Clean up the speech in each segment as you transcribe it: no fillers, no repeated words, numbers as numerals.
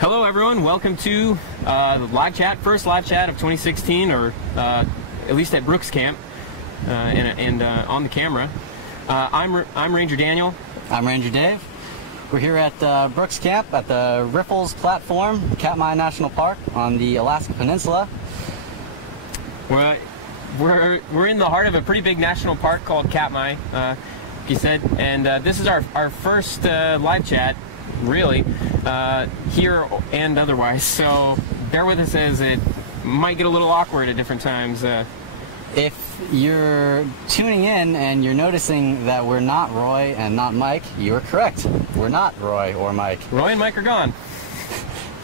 Hello everyone, welcome to the live chat, first live chat of 2016, or at least at Brooks Camp, and on the camera. I'm Ranger Daniel. I'm Ranger Dave. We're here at Brooks Camp at the Riffles platform, Katmai National Park on the Alaska Peninsula. We're in the heart of a pretty big national park called Katmai, he said, and this is our first live chat, really, here and otherwise, so bear with us as it might get a little awkward at different times. If you're tuning in and you're noticing that we're not Roy and not Mike, you're correct. We're not Roy or Mike. Roy and Mike are gone.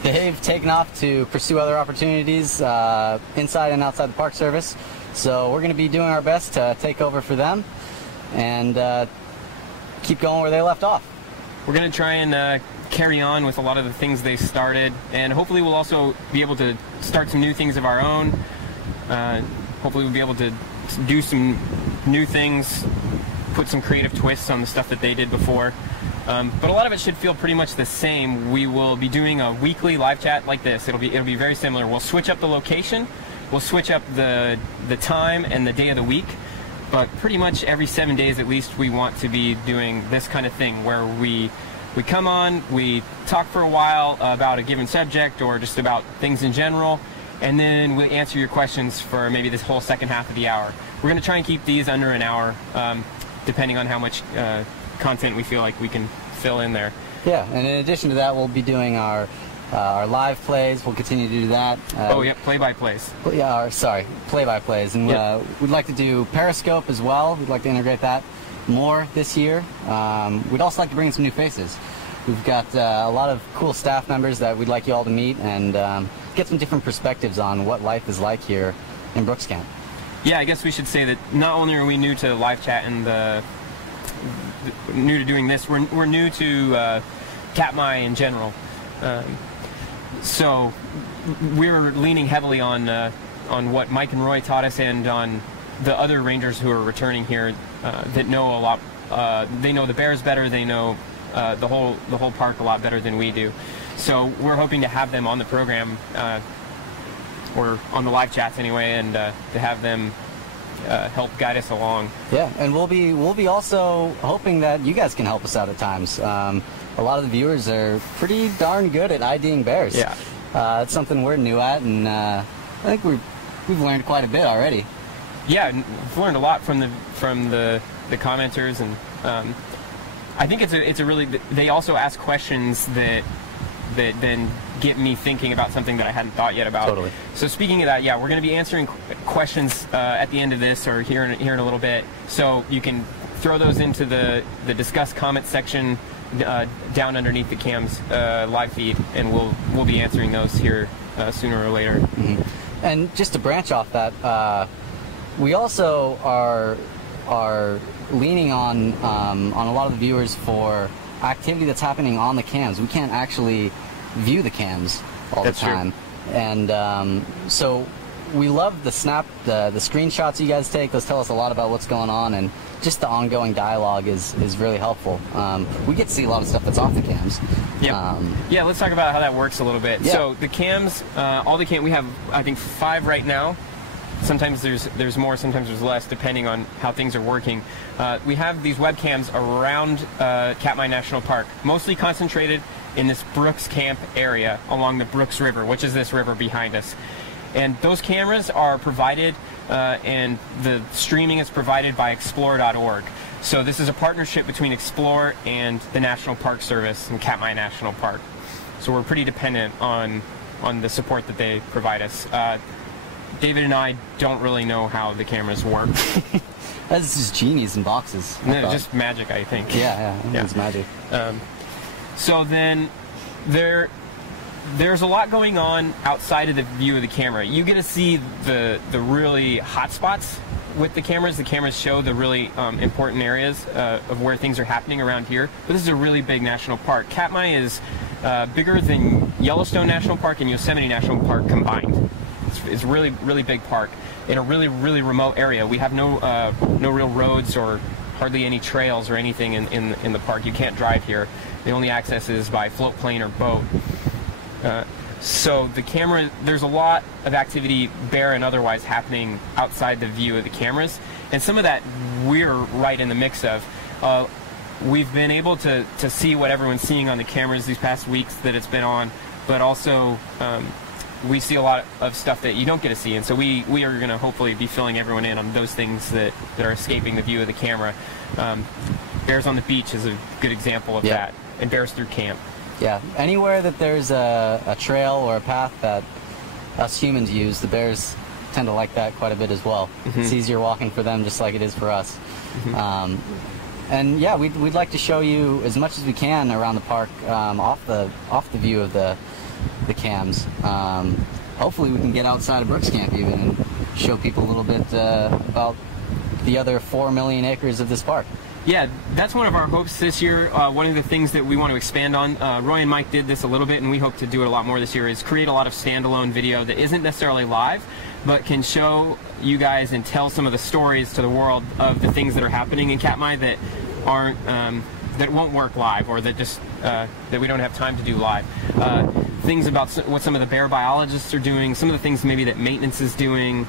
They've taken off to pursue other opportunities inside and outside the Park Service, so we're going to be doing our best to take over for them and keep going where they left off. We're going to try and carry on with a lot of the things they started, and hopefully we'll also be able to start some new things of our own. Hopefully we'll be able to do some new things, put some creative twists on the stuff that they did before. But a lot of it should feel pretty much the same. We will be doing a weekly live chat like this. It'll be very similar. We'll switch up the location, we'll switch up the time and the day of the week, but pretty much every 7 days at least we want to be doing this kind of thing where we come on, we talk for a while about a given subject or just about things in general, and then we answer your questions for maybe this whole second half of the hour. We're going to try and keep these under an hour, depending on how much content we feel like we can fill in there. Yeah, and in addition to that, we'll be doing our live plays. We'll continue to do that. Oh, yeah, play-by-plays. Yeah, sorry, play-by-plays. And yep. We'd like to do Periscope as well. We'd like to integrate that more this year. We'd also like to bring in some new faces. We've got a lot of cool staff members that we'd like you all to meet and get some different perspectives on what life is like here in Brooks Camp. Yeah, I guess we should say that not only are we new to live chat and new to doing this, we're new to Katmai in general. So we're leaning heavily on what Mike and Roy taught us and on the other rangers who are returning here that know a lot. They know the bears better. They know the whole park a lot better than we do. So we're hoping to have them on the program, or on the live chats anyway, and to have them help guide us along. Yeah, and we'll be also hoping that you guys can help us out at times. A lot of the viewers are pretty darn good at IDing bears. Yeah, it's something we're new at, and I think we've learned quite a bit already. Yeah, we've learned a lot from the commenters, and I think it's a really. They also ask questions that then get me thinking about something that I hadn't thought yet about. Totally. So speaking of that, yeah, we're going to be answering questions at the end of this, or here in a little bit. So you can throw those into the discuss comment section down underneath the cam's live feed, and we'll be answering those here sooner or later. Mm-hmm. And just to branch off that, we also are leaning on a lot of the viewers for activity that's happening on the cams. We can't actually view the cams all the time. True. And so we love the screenshots you guys take. Those tell us a lot about what's going on, and just the ongoing dialogue is really helpful. We get to see a lot of stuff that's off the cams. Yeah. Yeah, let's talk about how that works a little bit. Yeah. So the cams, all the cams, we have I think 5 right now. Sometimes there's more, sometimes there's less, depending on how things are working. We have these webcams around Katmai National Park, mostly concentrated in this Brooks Camp area along the Brooks River, which is this river behind us. And those cameras are provided, and the streaming is provided by Explore.org. So this is a partnership between Explore and the National Park Service and Katmai National Park. So we're pretty dependent on the support that they provide us. David and I don't really know how the cameras work. That's just genies in boxes. No, just magic, I think. Yeah, it's magic. So then there's a lot going on outside of the view of the camera. You get to see the really hot spots with the cameras. The cameras show the really important areas of where things are happening around here. But this is a really big national park. Katmai is bigger than Yellowstone National Park and Yosemite National Park combined. It's a really big park in a really remote area. We have no real roads or hardly any trails or anything in the park. You can't drive here. The only access is by float plane or boat. So the camera, there's a lot of activity, bear and otherwise, happening outside the view of the cameras, and some of that we're right in the mix of. We've been able to see what everyone's seeing on the cameras these past weeks that it's been on, but also we see a lot of stuff that you don't get to see, and so we are going to hopefully be filling everyone in on those things that are escaping the view of the camera. Bears on the beach is a good example of that, and bears through camp. Yeah, anywhere that there's a trail or a path that us humans use, the bears tend to like that quite a bit as well. It's easier walking for them just like it is for us. And yeah, we'd like to show you as much as we can around the park, off the view of the cams. Hopefully we can get outside of Brooks Camp even and show people a little bit about the other 4 million acres of this park. Yeah, that's one of our hopes this year. One of the things that we want to expand on, Roy and Mike did this a little bit, and we hope to do it a lot more this year, is create a lot of standalone video that isn't necessarily live, but can show you guys and tell some of the stories to the world of the things that are happening in Katmai that aren't, that won't work live, or that just that we don't have time to do live. Things about what some of the bear biologists are doing, some of the things maybe that maintenance is doing.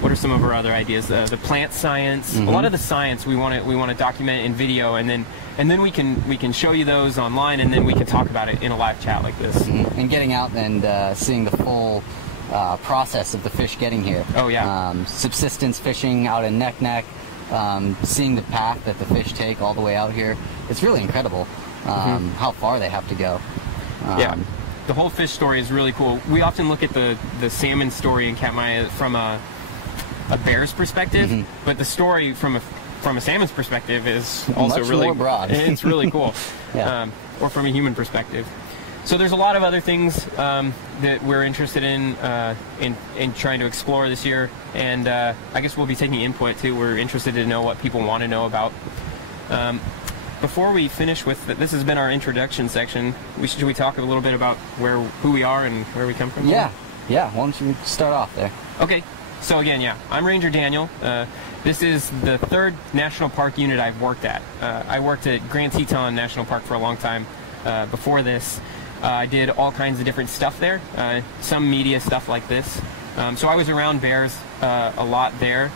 What are some of our other ideas? The plant science. A lot of the science we want to document in video, and then we can show you those online, and then we can talk about it in a live chat like this. And getting out and seeing the full process of the fish getting here. Oh yeah. Subsistence fishing out in Neck Neck, seeing the path that the fish take all the way out here. It's really incredible how far they have to go. Yeah. The whole fish story is really cool. We often look at the salmon story in Katmai from a bear's perspective, but the story from a salmon's perspective is also much really more broad. It's really cool. Yeah. Or from a human perspective. So there's a lot of other things that we're interested in trying to explore this year, and I guess we'll be taking input too. We're interested to know what people want to know about. Before we finish with this has been our introduction section. Should we talk a little bit about who we are and where we come from? Yeah. Why don't you start off there? Okay. So again, I'm Ranger Daniel. This is the 3rd national park unit I've worked at. I worked at Grand Teton National Park for a long time before this. I did all kinds of different stuff there, some media stuff like this. So I was around bears a lot there,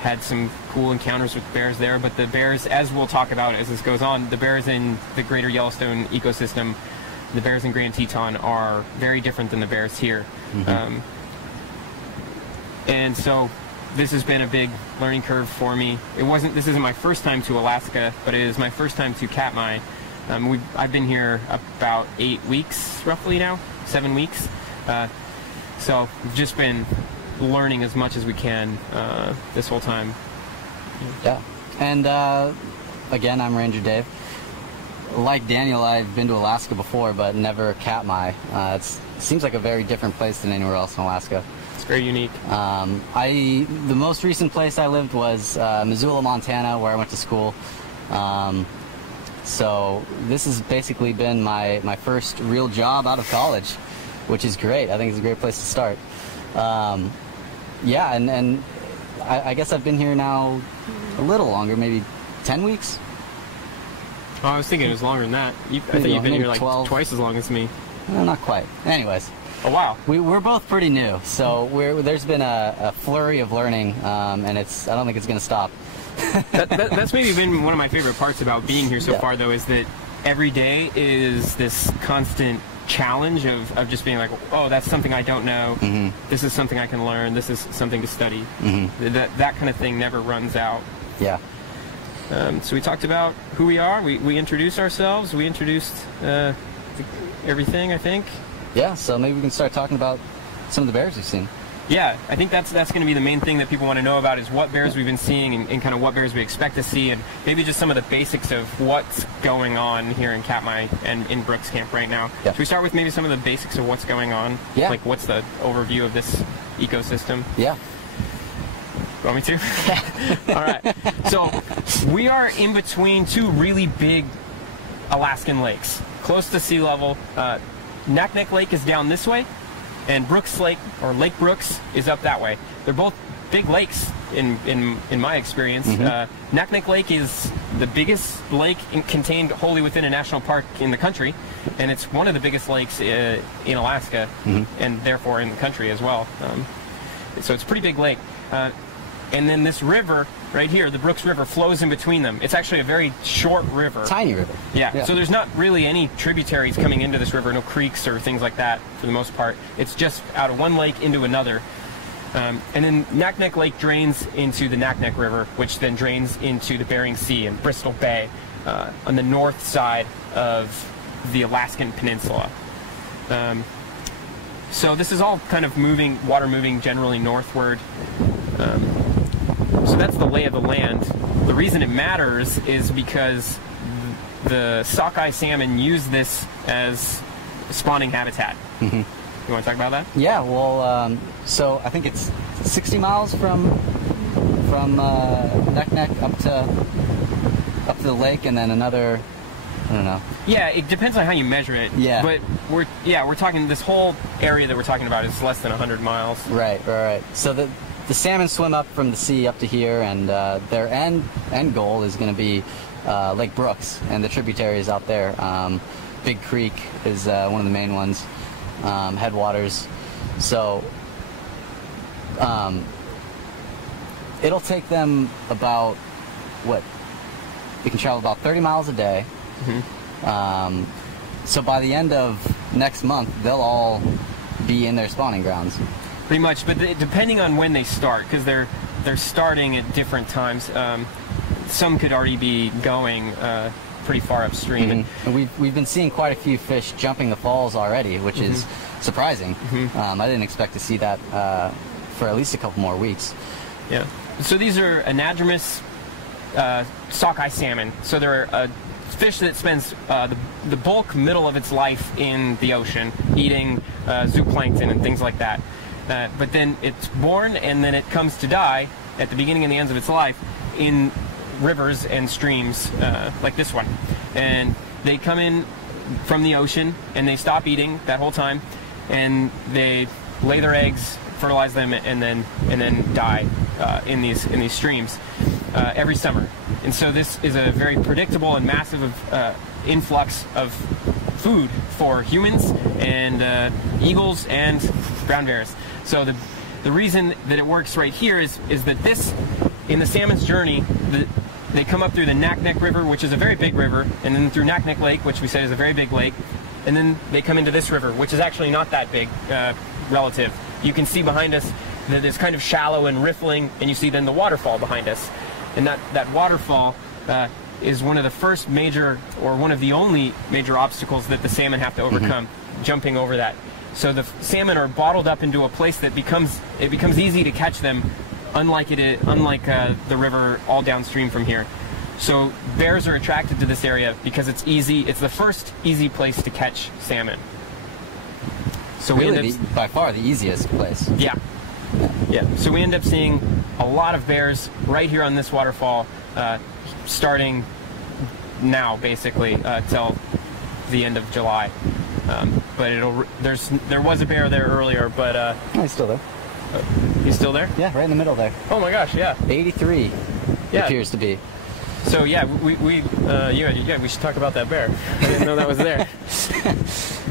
had some cool encounters with bears there, but the bears, as we'll talk about as this goes on, the bears in the greater Yellowstone ecosystem, the bears in Grand Teton are very different than the bears here. And so this has been a big learning curve for me. This isn't my first time to Alaska, but it is my first time to Katmai. I've been here about 8 weeks, roughly now, 7 weeks. So we've just been learning as much as we can this whole time. Yeah. And again, I'm Ranger Dave. Like Daniel, I've been to Alaska before, but never Katmai. It seems like a very different place than anywhere else in Alaska. It's very unique. The most recent place I lived was Missoula, Montana, where I went to school. So this has basically been my first real job out of college, which is great. I think it's a great place to start. Yeah, and I guess I've been here now a little longer, maybe 10 weeks. Oh, I was thinking it was longer than that. I thought you've been here like 12. Twice as long as me. No, not quite. Anyways. Oh, wow. We're both pretty new, so there's been a flurry of learning, and I don't think it's going to stop. That's maybe been one of my favorite parts about being here so far, though, is that every day is this constant challenge of just being like, oh, that's something I don't know. This is something I can learn. This is something to study. That kind of thing never runs out. Yeah. So we talked about who we are. We introduced ourselves. We introduced everything, I think. Yeah, so maybe we can start talking about some of the bears we've seen. Yeah, I think that's going to be the main thing that people want to know about, is what bears we've been seeing and kind of what bears we expect to see, and maybe just some of the basics of what's going on here in Katmai and in Brooks Camp right now. Yeah. Should we start with maybe some of the basics of what's going on? Yeah. Like, what's the overview of this ecosystem? Yeah. Want me to? All right. So we are in between two really big Alaskan lakes, close to sea level. Naknek Lake is down this way, and Brooks Lake, or Lake Brooks, is up that way. They're both big lakes in my experience. Naknek Lake is the biggest lake contained wholly within a national park in the country, and it's one of the biggest lakes in Alaska, and therefore in the country as well. So it's a pretty big lake. And then this river right here, the Brooks River, flows in between them. It's actually a very short river. Tiny river. Yeah. So there's not really any tributaries coming into this river, no creeks or things like that for the most part. It's just out of one lake into another. And then Naknek Lake drains into the Naknek River, which then drains into the Bering Sea and Bristol Bay on the north side of the Alaskan Peninsula. So this is all kind of water moving generally northward. So that's the lay of the land. The reason it matters is because the sockeye salmon use this as spawning habitat. You want to talk about that? Yeah, well, so I think it's 60 miles from Naknek up to the lake, and then another, I don't know. Yeah, it depends on how you measure it. Yeah. But we're talking, this whole area that we're talking about is less than 100 miles. Right. So the salmon swim up from the sea up to here, and their end goal is going to be Lake Brooks and the tributaries out there. Big Creek is one of the main ones, headwaters. So it'll take them about, they can travel about 30 miles a day. So by the end of next month, they'll all be in their spawning grounds. Pretty much, but depending on when they start, because they're starting at different times. Some could already be going pretty far upstream. And we've been seeing quite a few fish jumping the falls already, which is surprising. I didn't expect to see that for at least a couple more weeks. Yeah. So these are anadromous sockeye salmon. So they're a fish that spends the bulk middle of its life in the ocean, eating zooplankton and things like that. But then it's born, and then it comes to die at the beginning and the ends of its life in rivers and streams like this one. And they come in from the ocean, and they stop eating that whole time, and they lay their eggs, fertilize them, and then die in these streams every summer. And so this is a very predictable and massive influx of food for humans and eagles and brown bears. So the reason that it works right here is that this, in the salmon's journey, they come up through the Naknek River, which is a very big river, and then through Naknek Lake, which we said is a very big lake, and then they come into this river, which is actually not that big relative. You can see behind us that it's kind of shallow and riffling, and you see then the waterfall behind us. And that waterfall is one of the first major, or one of the only major obstacles that the salmon have to overcome, jumping over that. So the salmon are bottled up into a place that becomes easy to catch them, unlike the river all downstream from here. So bears are attracted to this area because it's easy. It's the first easy place to catch salmon. So really, by far the easiest place. Yeah. So we end up seeing a lot of bears right here on this waterfall, starting now basically till the end of July. But there was a bear there earlier, but oh, he's still there. He's still there? Yeah, right in the middle there. Oh my gosh, yeah. 83 appears to be. So yeah, we should talk about that bear. I didn't know that was there.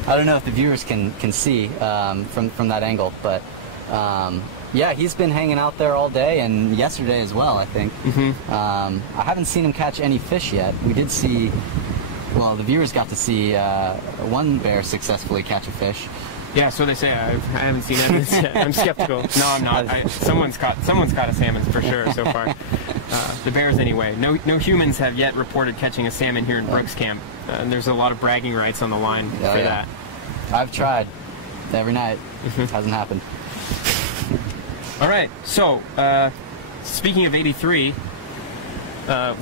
I don't know if the viewers can see from that angle, but yeah, he's been hanging out there all day and yesterday as well, I think. I haven't seen him catch any fish yet. We did see, well, the viewers got to see one bear successfully catch a fish. Yeah, so they say. I haven't seen evidence yet. I'm skeptical. No, I'm not. Someone's caught a salmon for sure so far. The bears anyway. No humans have yet reported catching a salmon here in Brooks Camp. There's a lot of bragging rights on the line for that. I've tried every night. Hasn't happened. All right. So speaking of 83,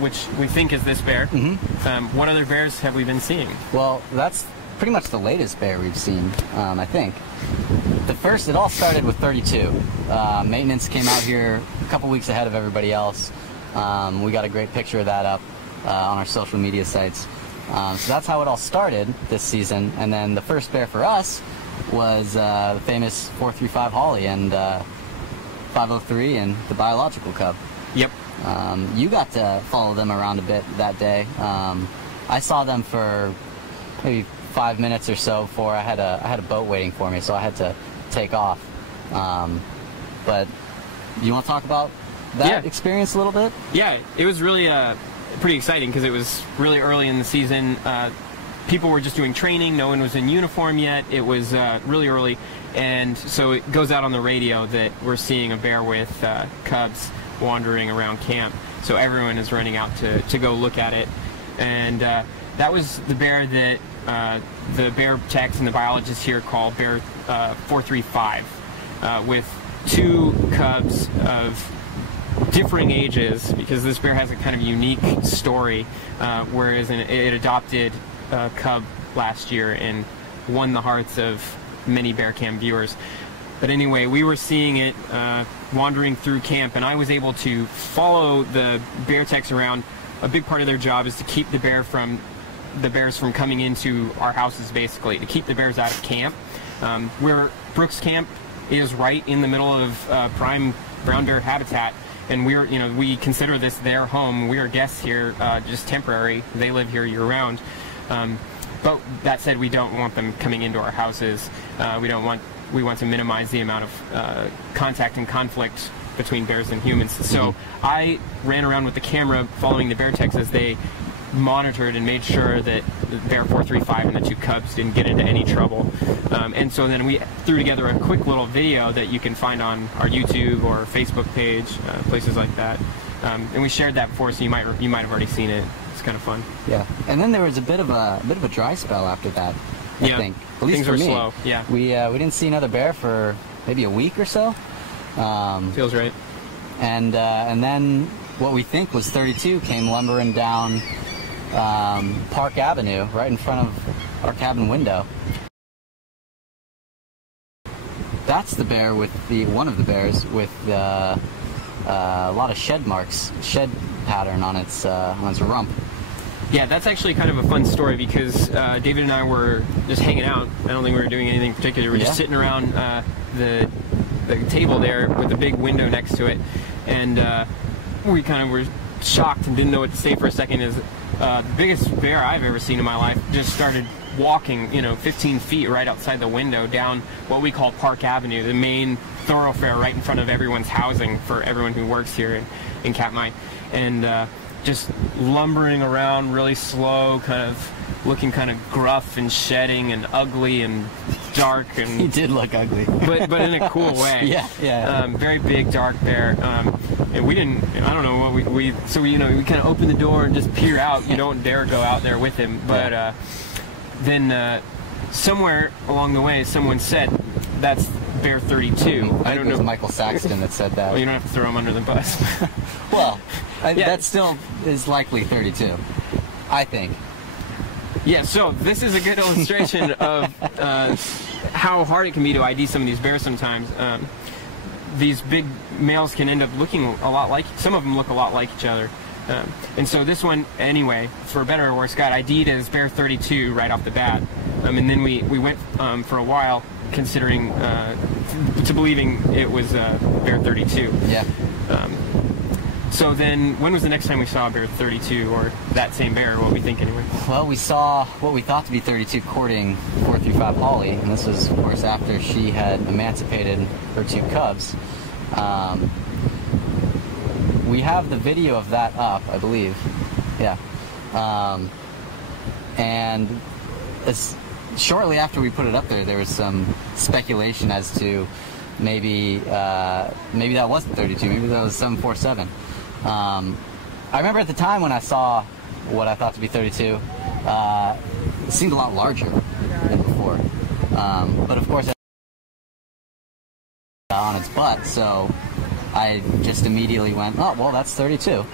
which we think is this bear, what other bears have we been seeing? Well, that's pretty much the latest bear we've seen, I think. It all started with 32. Maintenance came out here a couple weeks ahead of everybody else. We got a great picture of that up on our social media sites. So that's how it all started this season. And then the first bear for us was the famous 435 Holly. And 503 and the biological cub. Yep. You got to follow them around a bit that day. I saw them for maybe 5 minutes or so before I had a boat waiting for me, so I had to take off. But you want to talk about that experience a little bit? Yeah, it was really pretty exciting because it was really early in the season. People were just doing training. No one was in uniform yet. It was really early, and so it goes out on the radio that we're seeing a bear with cubs wandering around camp. So everyone is running out to go look at it, and that was the bear that the bear techs and the biologists here call bear 435, with 2 cubs of differing ages, because this bear has a kind of unique story, whereas it adopted a cub last year and won the hearts of many bear cam viewers. But anyway, we were seeing it wandering through camp, and I was able to follow the bear techs around. A big part of their job is to keep the bears from coming into our houses, basically, to keep the bears out of camp. Where Brooks Camp is right in the middle of prime brown bear habitat, and we consider this their home. We are guests here, just temporary. They live here year-round. But that said, we don't want them coming into our houses. We want to minimize the amount of contact and conflict between bears and humans. So I ran around with the camera following the bear techs as they monitored and made sure that the bear 435 and the 2 cubs didn't get into any trouble. And so then we threw together a quick little video that you can find on our YouTube or Facebook page, places like that. And we shared that before, so you might have already seen it. It's kind of fun. Yeah. And then there was a bit of a dry spell after that. I think. At least things for were me. slow. Yeah. We didn't see another bear for maybe a week or so. Feels right. And then what we think was 32 came lumbering down Park Avenue right in front of our cabin window. That's the bear with one of the bears with a lot of shed marks, shed pattern on its rump. Yeah, that's actually kind of a fun story because David and I were just hanging out. I don't think we were doing anything particular. We were just sitting around the table there with the big window next to it, and we kind of were shocked and didn't know what to say for a second. Is the biggest bear I've ever seen in my life just started walking, 15 feet right outside the window down what we call Park Avenue, the main thoroughfare right in front of everyone's housing for everyone who works here in Katmai, and just lumbering around really slow, kind of looking kind of gruff and shedding and ugly and dark. And he did look ugly, but in a cool way. Yeah. Very big, dark bear. And we didn't. I don't know what we kind of open the door and just peer out. You don't dare go out there with him. But then somewhere along the way, someone said, "That's bear 32." I don't know. It was Michael Saxton that said that. Well, you don't have to throw him under the bus. Well, that still is likely 32, I think. Yeah, so this is a good illustration of how hard it can be to ID some of these bears sometimes. These big males can end up looking a lot like, some of them look a lot like each other. And so this one, anyway, for better or worse, got ID'd as bear 32 right off the bat. And then we went for a while considering, to believing it was bear 32. Yeah. So then, when was the next time we saw bear 32, or that same bear, what we think anyway? Well, we saw what we thought to be 32 courting 435 Holly, and this was, of course, after she had emancipated her 2 cubs. We have the video of that up, I believe. Yeah. And shortly after we put it up there was some speculation as to maybe that wasn't 32, maybe that was 747. I remember at the time when I saw what I thought to be 32, it seemed a lot larger than before. But of course, on its butt, so I just immediately went, oh, well, that's 32. So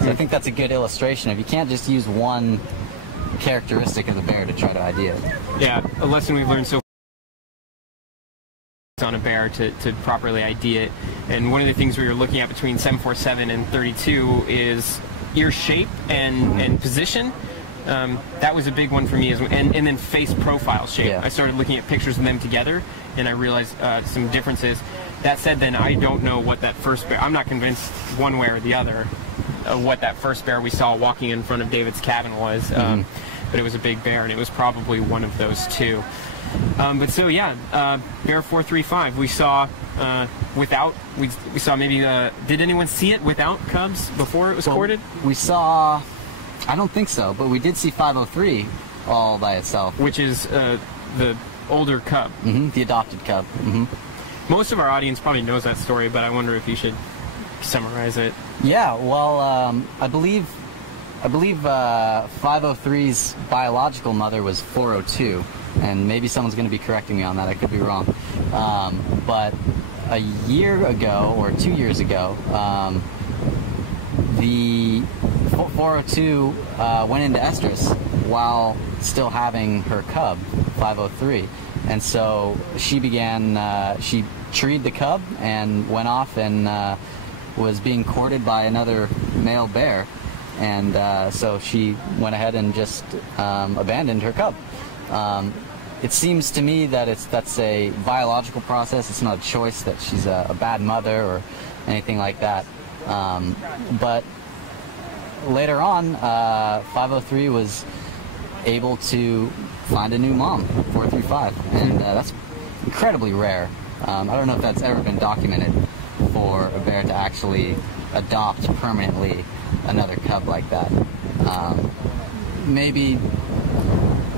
I think that's a good illustration of you can't just use one characteristic of the bear to try to ID it. Yeah, a lesson we've learned so far on a bear to properly ID it. And one of the things we were looking at between 747 and 32 is ear shape and position. That was a big one for me, and then face profile shape. Yeah. I started looking at pictures of them together, and I realized some differences. That said, then I don't know what that first bear. I'm not convinced one way or the other of what that first bear we saw walking in front of David's cabin was. But it was a big bear, and it was probably one of those two. But so yeah, bear 435 we saw without. We saw maybe. Did anyone see it without cubs before it was courted? We saw. I don't think so, but we did see 503 all by itself, which is the older cub. The adopted cub. Most of our audience probably knows that story, but I wonder if you should summarize it. Yeah, well, I believe 503's biological mother was 402, and maybe someone's going to be correcting me on that. I could be wrong. But a year ago or 2 years ago, the 402 went into estrus while still having her cub, 503. And so she began, she treed the cub and went off and was being courted by another male bear. And so she went ahead and just abandoned her cub. It seems to me that that's a biological process. It's not a choice that she's a bad mother or anything like that. But later on, 503 was able to find a new mom, 435, and that's incredibly rare. I don't know if that's ever been documented for a bear to actually adopt permanently another cub like that. Maybe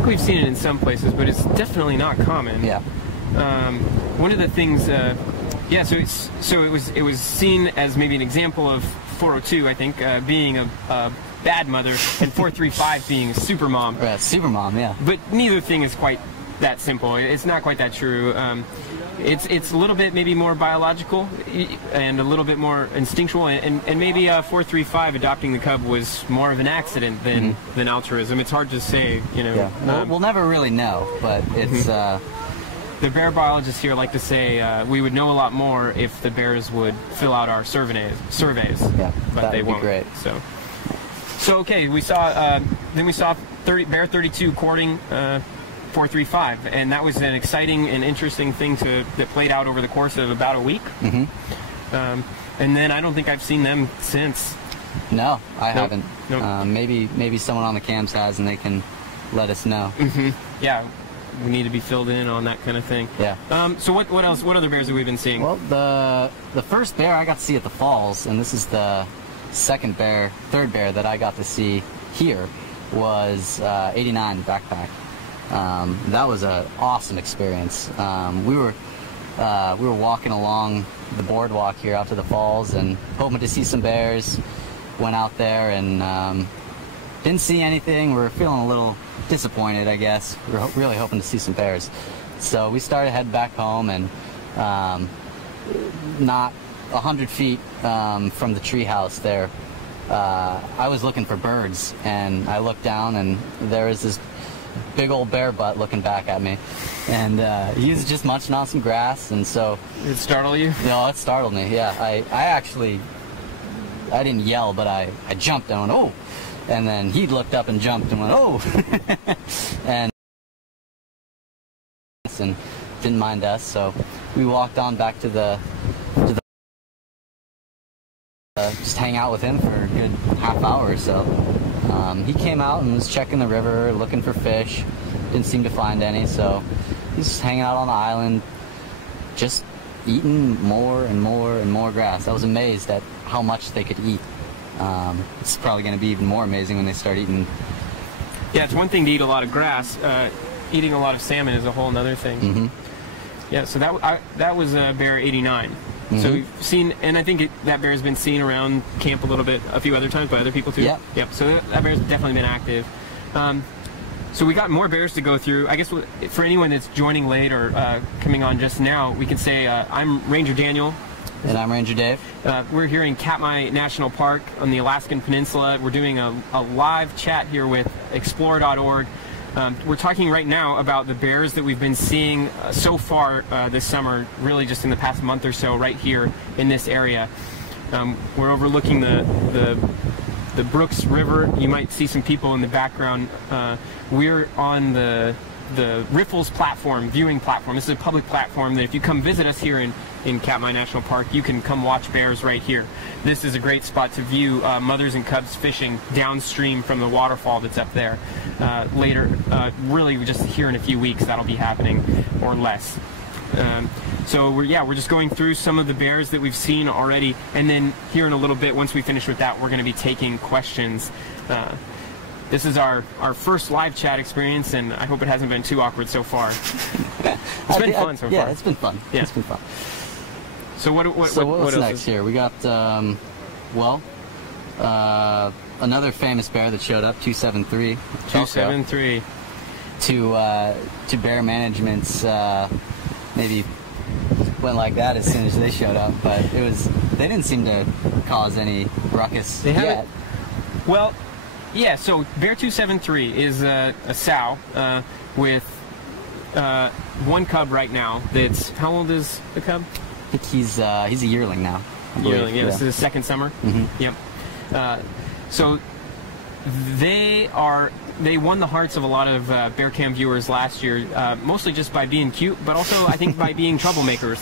we've seen it in some places, but it's definitely not common. Yeah. One of the things, yeah. So it was seen as maybe an example of 402, I think, being a bad mother, and 435 being a super mom. Right, super mom, yeah. But neither thing is quite that simple. It's not quite that true. It's a little bit maybe more biological and a little bit more instinctual, and maybe 435 adopting the cub was more of an accident than altruism. It's hard to say, you know. Yeah. We'll never really know, but it's. The bear biologists here like to say we would know a lot more if the bears would fill out our surveys. Yeah, but they won't. Be great. So okay, we saw then we saw bear 32 courting 435, and that was an exciting and interesting thing that played out over the course of about a week. And then I don't think I've seen them since. No, I haven't. Nope. Maybe someone on the cams has, and they can let us know. Yeah, we need to be filled in on that kind of thing. Yeah. So what else? What other bears have we been seeing? Well, the first bear I got to see at the falls, and this is the third bear that I got to see here, was 89 backpack. That was an awesome experience. We were walking along the boardwalk here out to the falls and hoping to see some bears. Went out there and didn't see anything. We were feeling a little disappointed, I guess. We were really hoping to see some bears. So we started heading back home, and not 100 feet from the treehouse there, I was looking for birds, and I looked down, and there was this big old bear butt looking back at me, and he was just munching on some grass. And so did it startle you? No, it startled me. Yeah, I didn't yell, but I jumped and went, oh, and then he looked up and jumped and went, oh, and didn't mind us. So we walked on back to the just hang out with him for a good half hour or so. He came out and was checking the river, looking for fish. Didn't seem to find any, so he's just hanging out on the island, just eating more and more and more grass. I was amazed at how much they could eat. It's probably going to be even more amazing when they start eating. Yeah, it's one thing to eat a lot of grass. Eating a lot of salmon is a whole other thing. Yeah, so that was bear 89. So we've seen, and I think that bear's been seen around camp a little bit, a few other times by other people too. Yeah. Yep. So that bear's definitely been active. So we got more bears to go through. I guess for anyone that's joining late or coming on just now, we can say I'm Ranger Daniel. And I'm Ranger Dave. We're here in Katmai National Park on the Alaskan Peninsula. We're doing a live chat here with Explore.org. We're talking right now about the bears that we've been seeing so far this summer, really just in the past month or so, right here in this area. We're overlooking the Brooks River. You might see some people in the background. We're on the the Riffles platform, viewing platform. This is a public platform that if you come visit us here in Katmai National Park, you can come watch bears right here. This is a great spot to view mothers and cubs fishing downstream from the waterfall that's up there. Later, really just here in a few weeks, that'll be happening, or less. So we're just going through some of the bears that we've seen already, and then here in a little bit, once we finish with that, we're going to be taking questions. This is our first live chat experience, and I hope it hasn't been too awkward so far. It's been fun so far. Yeah, it's been fun. Yeah. It's been fun. So what's else next here? We got another famous bear that showed up, 273. 273. To bear management's maybe went like that as soon as they showed up, but they didn't seem to cause any ruckus yet. Well, yeah. So Bear 273 is a sow with one cub right now. That's, how old is the cub? I think he's a yearling now. Yearling, yeah. This is his second summer. Mm-hmm. Yep. So they won the hearts of a lot of bear cam viewers last year, mostly just by being cute, but also I think by being troublemakers.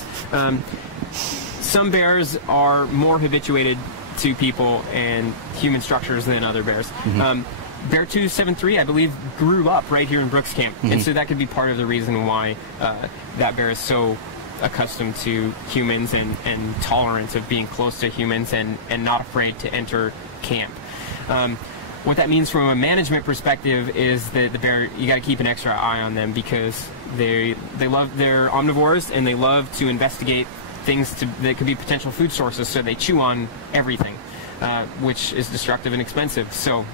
Some bears are more habituated to people and human structures than other bears. Mm-hmm. Bear 273, I believe, grew up right here in Brooks Camp, mm-hmm. and so that could be part of the reason why that bear is so accustomed to humans and tolerant of being close to humans and not afraid to enter camp. What that means from a management perspective is that the bear, you got to keep an extra eye on them, because they're omnivores, and they love to investigate things that could be potential food sources, so they chew on everything, which is destructive and expensive. So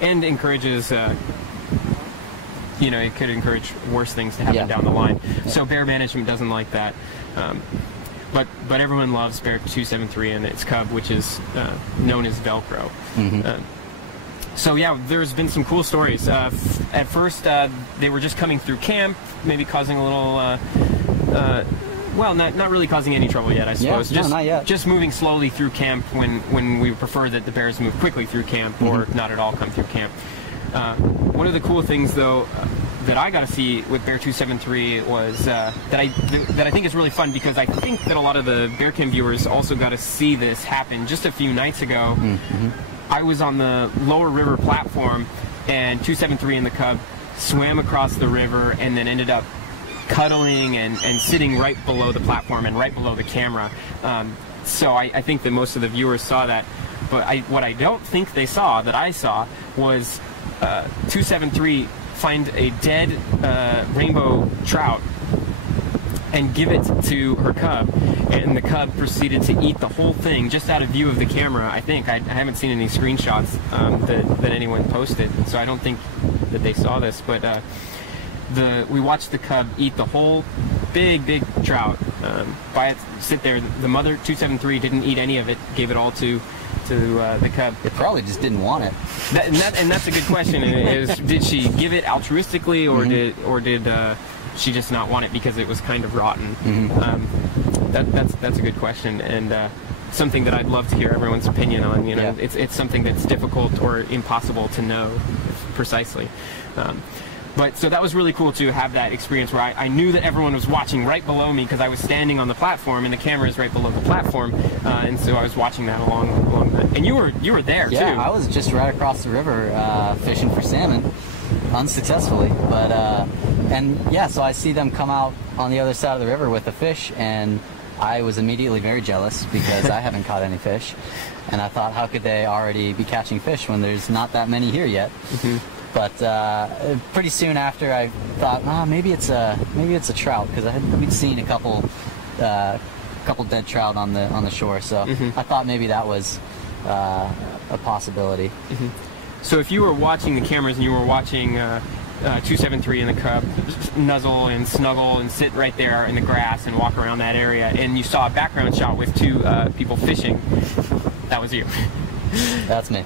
and encourages it could encourage worse things to happen down the line. So bear management doesn't like that. But everyone loves Bear 273 and its cub, which is known as Velcro. Mm-hmm. So yeah, there's been some cool stories. At first, they were just coming through camp, maybe causing a little, well, not really causing any trouble yet, I suppose. No, not yet. Just moving slowly through camp when we prefer that the bears move quickly through camp, mm-hmm. or not at all come through camp. One of the cool things, though, that I got to see with Bear 273 was that I think is really fun, because I think that a lot of the bear cam viewers also got to see this happen. Just a few nights ago, mm-hmm. I was on the lower river platform, and 273 and the cub swam across the river and then ended up cuddling and sitting right below the platform and right below the camera. So I think that most of the viewers saw that. But what I don't think they saw, that I saw, was 273 find a dead rainbow trout and give it to her cub, and the cub proceeded to eat the whole thing just out of view of the camera. I think I haven't seen any screenshots that anyone posted, so I don't think that they saw this. But we watched the cub eat the whole big trout by it, sit there. The mother 273 didn't eat any of it, gave it all to the cub. It probably just didn't want it. And that's a good question. Did she give it altruistically, or mm-hmm. did she just not want it because it was kind of rotten? Mm-hmm. That's a good question, and something that I'd love to hear everyone's opinion on. It's something that's difficult or impossible to know precisely. But so that was really cool to have that experience where I knew that everyone was watching right below me, because I was standing on the platform and the camera is right below the platform, and so I was watching that along the. And you were there too. Yeah, I was just right across the river fishing for salmon, unsuccessfully. But so I see them come out on the other side of the river with a fish, and I was immediately very jealous because I haven't caught any fish, and I thought, how could they already be catching fish when there's not that many here yet? Mm-hmm. But pretty soon after, I thought, maybe it's a trout, because we'd seen a couple dead trout on the shore. So mm-hmm. I thought maybe that was a possibility. Mm-hmm. So if you were watching the cameras and you were watching 273 and the cub nuzzle and snuggle and sit right there in the grass and walk around that area, and you saw a background shot with two people fishing, that was you. That's me.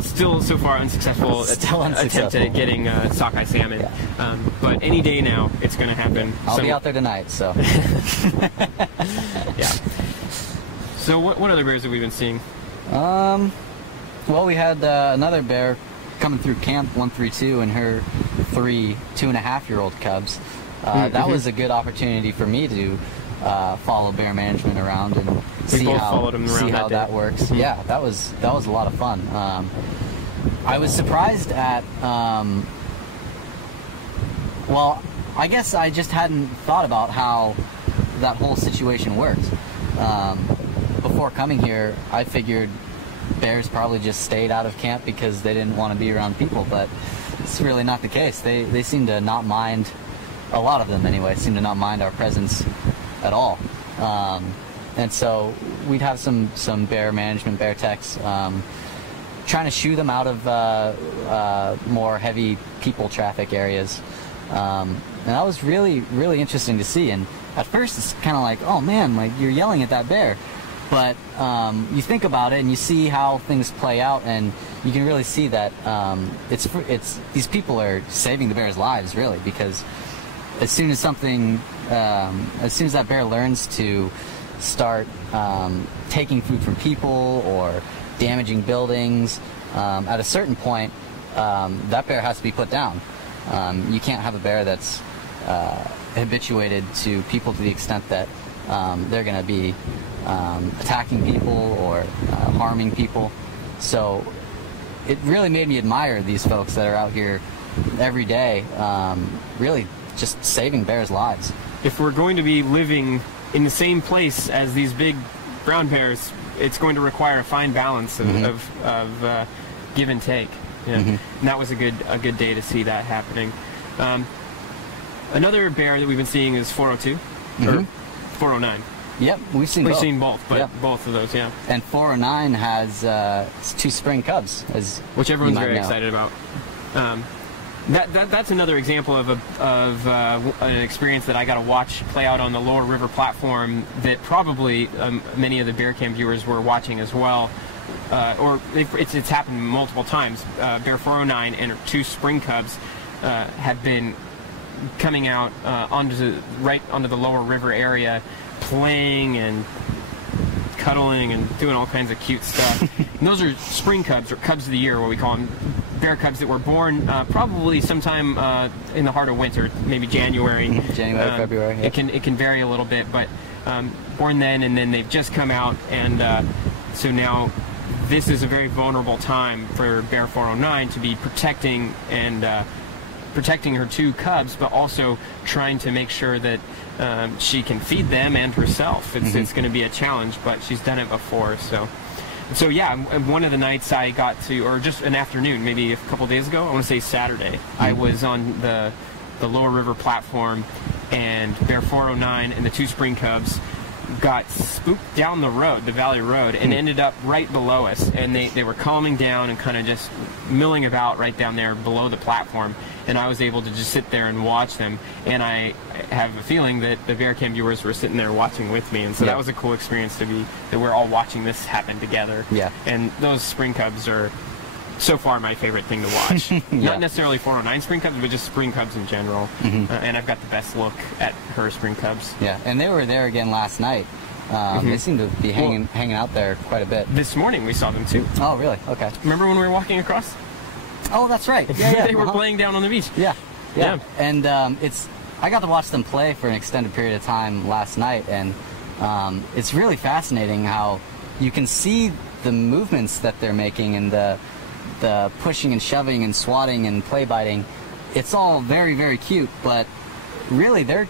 Still so far unsuccessful. Attempt at getting sockeye salmon. Yeah. But any day now, it's going to happen. I'll be out there tonight, so. Yeah. So what other bears have we been seeing? Well, we had another bear coming through camp 132, and her 3 2.5-year-old cubs. That was a good opportunity for me to follow bear management around and see how that works. Yeah, that was a lot of fun. I was surprised at well, I guess I just hadn't thought about how that whole situation worked. Before coming here, I figured bears probably just stayed out of camp because they didn't want to be around people, but it's really not the case. They seem to not mind, a lot of them anyway, seem to not mind our presence at all. And so we'd have some bear management, bear techs, trying to shoo them out of more heavy people traffic areas. And that was really, really interesting to see. And at first it's kind of like, oh man, like you're yelling at that bear. But you think about it and you see how things play out, and you can really see that it's these people are saving the bear's lives, really, because as soon as that bear learns to start taking food from people or damaging buildings, at a certain point, that bear has to be put down. You can't have a bear that's habituated to people to the extent that they're going to be attacking people or harming people. So it really made me admire these folks that are out here every day, really just saving bears' lives. If we're going to be living in the same place as these big brown bears, it's going to require a fine balance of give and take. Yeah. And that was a good day to see that happening. Another bear that we've been seeing is 402 or 409. Yep, we've seen both, but both of those, yeah. And 409 has 2 spring cubs, which everyone's very excited about. That's another example of an experience that I got to watch play out on the lower river platform that probably many of the bear cam viewers were watching as well. Or it's happened multiple times. Bear 409 and 2 spring cubs have been coming out onto the lower river area, playing and cuddling and doing all kinds of cute stuff. And those are spring cubs, or cubs of the year, what we call them. Bear cubs that were born probably sometime in the heart of winter, maybe January. February. Yeah. It can vary a little bit, but born then, and then they've just come out, and so now this is a very vulnerable time for Bear 409 to be protecting her 2 cubs, but also trying to make sure that she can feed them and herself. It's going to be a challenge, but she's done it before, so yeah, one of the nights I got to, or just an afternoon, maybe a couple days ago, I want to say Saturday, I was on the lower river platform, and Bear 409 and the 2 spring cubs got spooked down the road, the valley road, and ended up right below us, and they were calming down and kind of just milling about right down there below the platform, and I was able to just sit there and watch them, and I have a feeling that the bear cam viewers were sitting there watching with me, and so that was a cool experience that we're all watching this happen together. Yeah. And those spring cubs are so far my favorite thing to watch. Not necessarily 409 spring cubs, but just spring cubs in general. And I've got the best look at her spring cubs. Yeah, and they were there again last night. They seem to be hanging out there quite a bit. This morning we saw them too. Oh, really? Okay. Remember when we were walking across? Oh, that's right. Yeah. They were playing down on the beach. Yeah. And I got to watch them play for an extended period of time last night, and it's really fascinating how you can see the movements that they're making and the pushing and shoving and swatting and play biting. It's all very, very cute, but really they're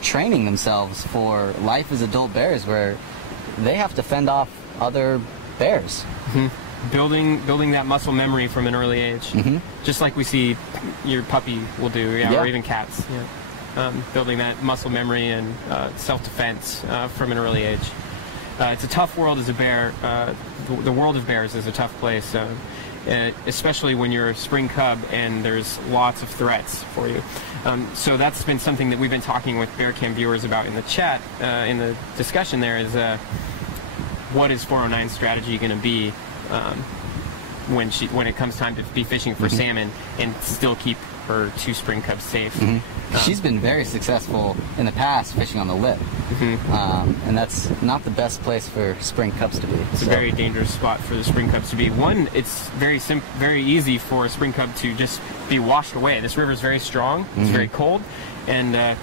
training themselves for life as adult bears, where they have to fend off other bears. Building that muscle memory from an early age, just like we see your puppy will do, or even cats. Building that muscle memory and self-defense from an early age. It's a tough world as a bear. The world of bears is a tough place. Especially when you're a spring cub and there's lots of threats for you. So that's been something that we've been talking with bear cam viewers about in the chat, in the discussion there, is what is 409's strategy going to be when it comes time to be fishing for salmon and still keep her 2 spring cubs safe. She's been very successful in the past fishing on the lip, and that's not the best place for spring cubs to be. It's a very dangerous spot for the spring cubs to be. One, it's very easy for a spring cub to just be washed away. This river is very strong. It's very cold, and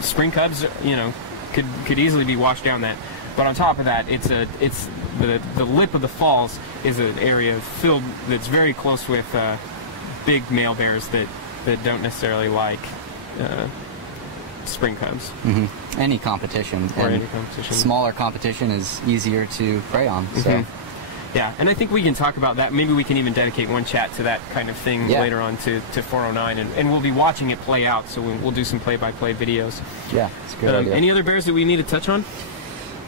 spring cubs, you know, could easily be washed down that. But on top of that, it's the lip of the falls is an area filled that's very close with big male bears that don't necessarily like spring cubs. Any competition. Or any competition. Smaller competition is easier to prey on. So. Yeah, and I think we can talk about that. Maybe we can even dedicate one chat to that kind of thing later on to 409, and we'll be watching it play out, so we'll do some play-by-play videos. Yeah, it's a good idea. Any other bears that we need to touch on?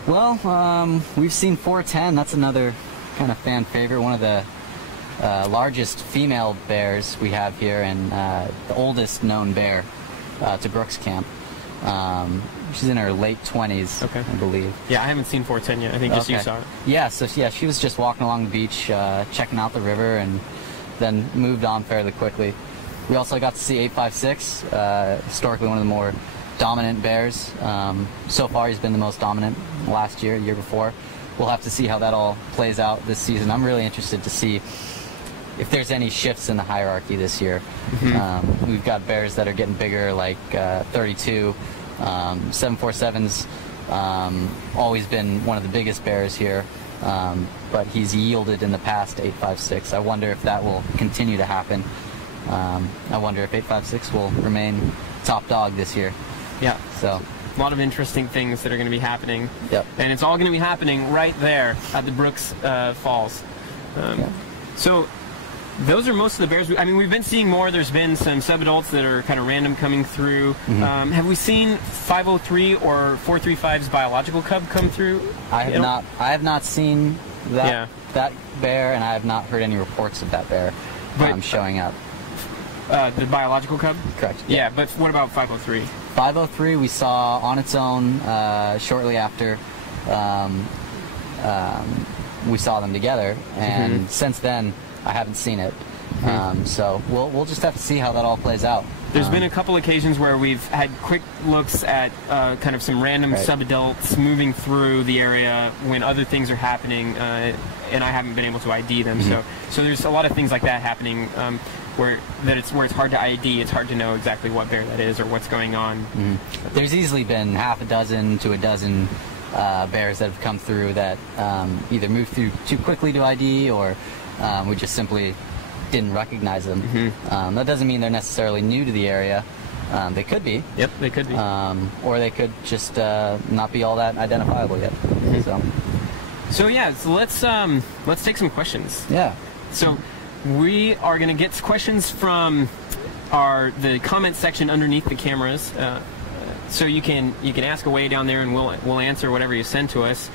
Well, we've seen 410. That's another kind of fan favorite. One of the largest female bears we have here, and the oldest known bear to Brooks Camp. She's in her late 20s, I believe. Yeah, I haven't seen 410 yet. I think just you saw it. Yeah, so she was just walking along the beach, checking out the river, and then moved on fairly quickly. We also got to see 856, historically one of the more dominant bears. So far, he's been the most dominant last year, year before. We'll have to see how that all plays out this season. I'm really interested to see if there's any shifts in the hierarchy this year. We've got bears that are getting bigger, like 32. 747's always been one of the biggest bears here, but he's yielded in the past 856. I wonder if that will continue to happen. I wonder if 856 will remain top dog this year. Yeah. So a lot of interesting things that are going to be happening. Yep. And it's all going to be happening right there at the Brooks Falls. So those are most of the bears. I mean, we've been seeing more. There's been some sub-adults that are kind of random coming through. Have we seen 503 or 435's biological cub come through? I have not. I have not seen that that bear, and I have not heard any reports of that bear showing up. The biological cub? Correct. Yeah, but what about 503? 503 we saw on its own shortly after we saw them together, and since then I haven't seen it. So we'll just have to see how that all plays out. There's been a couple occasions where we've had quick looks at kind of some random sub-adults moving through the area when other things are happening, and I haven't been able to ID them. So there's a lot of things like that happening where it's hard to ID. It's hard to know exactly what bear that is or what's going on. There's easily been half a dozen to a dozen bears that have come through that either moved through too quickly to ID, or we just simply didn't recognize them. That doesn't mean they're necessarily new to the area. They could be. Yep, they could be. Or they could just not be all that identifiable yet. So yeah, so let's take some questions. Yeah. So we are going to get questions from the comment section underneath the cameras. So you can ask away down there, and we'll answer whatever you send to us.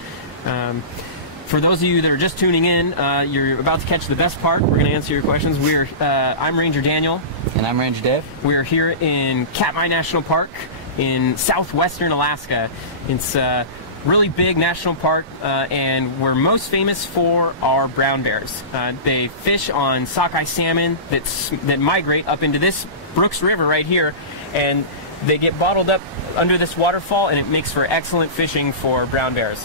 For those of you that are just tuning in, you're about to catch the best part. We're going to answer your questions. I'm Ranger Daniel. And I'm Ranger Dave. We're here in Katmai National Park in southwestern Alaska. It's a really big national park, and we're most famous for our brown bears. They fish on sockeye salmon that migrate up into this Brooks River right here, and they get bottled up under this waterfall, and it makes for excellent fishing for brown bears.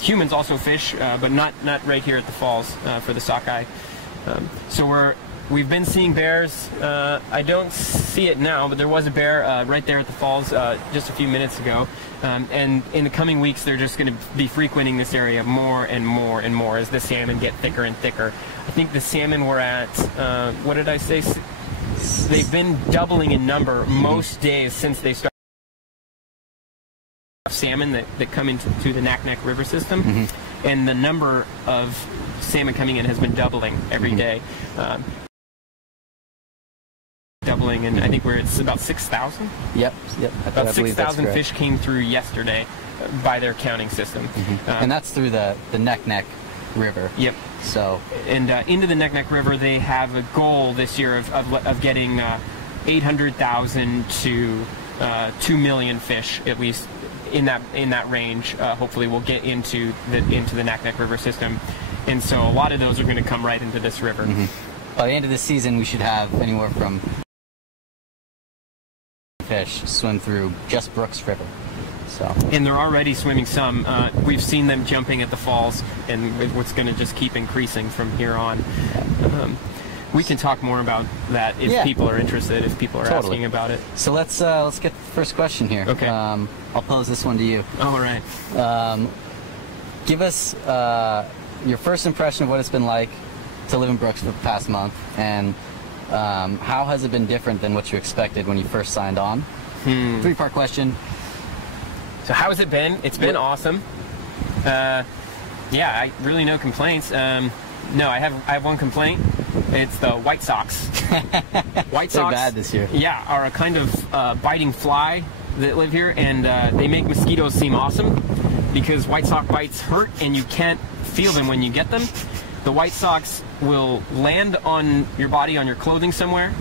Humans also fish, but not right here at the falls for the sockeye. So we've been seeing bears. I don't see it now, but there was a bear right there at the falls just a few minutes ago. And in the coming weeks, they're just going to be frequenting this area more and more and more as the salmon get thicker and thicker. I think the salmon were at, what did I say? They've been doubling in number most days since they started. Salmon that come into the Naknek River system, and the number of salmon coming in has been doubling every day. Doubling, and I think it's about 6,000. Yep. About 6,000 fish came through yesterday by their counting system. And that's through the Naknek River. Yep. So and into the Naknek River, they have a goal this year of getting 800,000 to 2 million fish at least. In that range, hopefully we'll get into the Naknek River system, and so a lot of those are going to come right into this river. by the end of this season, we should have anywhere from fish swim through just Brooks River. So. And they're already swimming some. We've seen them jumping at the falls, and what's going to just keep increasing from here on. We can talk more about that if people are interested, if people are asking about it. So let's get the first question here. Okay. I'll pose this one to you. All right. Give us your first impression of what it's been like to live in Brooks for the past month, and how has it been different than what you expected when you first signed on? Three-part question. So how has it been? It's been awesome. Yeah, really no complaints. No, I have one complaint. It's the White Sox. White Sox, they're bad this year. Yeah, are a kind of biting fly that live here, and they make mosquitoes seem awesome because White Sox bites hurt, and you can't feel them when you get them. The White Sox will land on your body, on your clothing somewhere